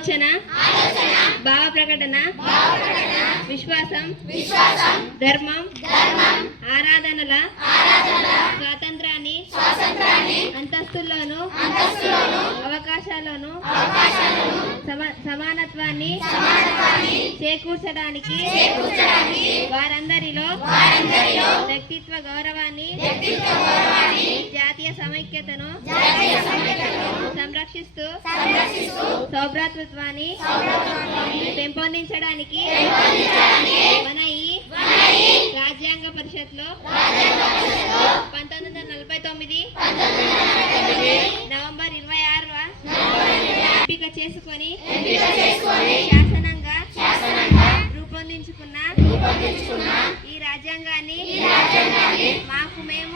ఆలోచన భావ ప్రకటన విశ్వాసం ధర్మం ఆరాధనల స్వాతంత్రాన్ని అంతస్తుల్లోనూ అవకాశాలను సమానత్వాన్ని చేకూర్చడానికి వారందరిలో వ్యక్తిత్వ గౌరవాన్ని జాతీయ సమైక్యతను సంరక్షిస్తూ సౌభ్రాతృత్వాన్ని పెంపొందించడానికి మన ఈ రాజ్యాంగ పరిషత్లో 1949 నవంబర్ 26వ ఎంపిక చేసుకొని శాసనంగా రూపొందించుకున్న ఈ రాజ్యాంగాన్ని మాకు మేము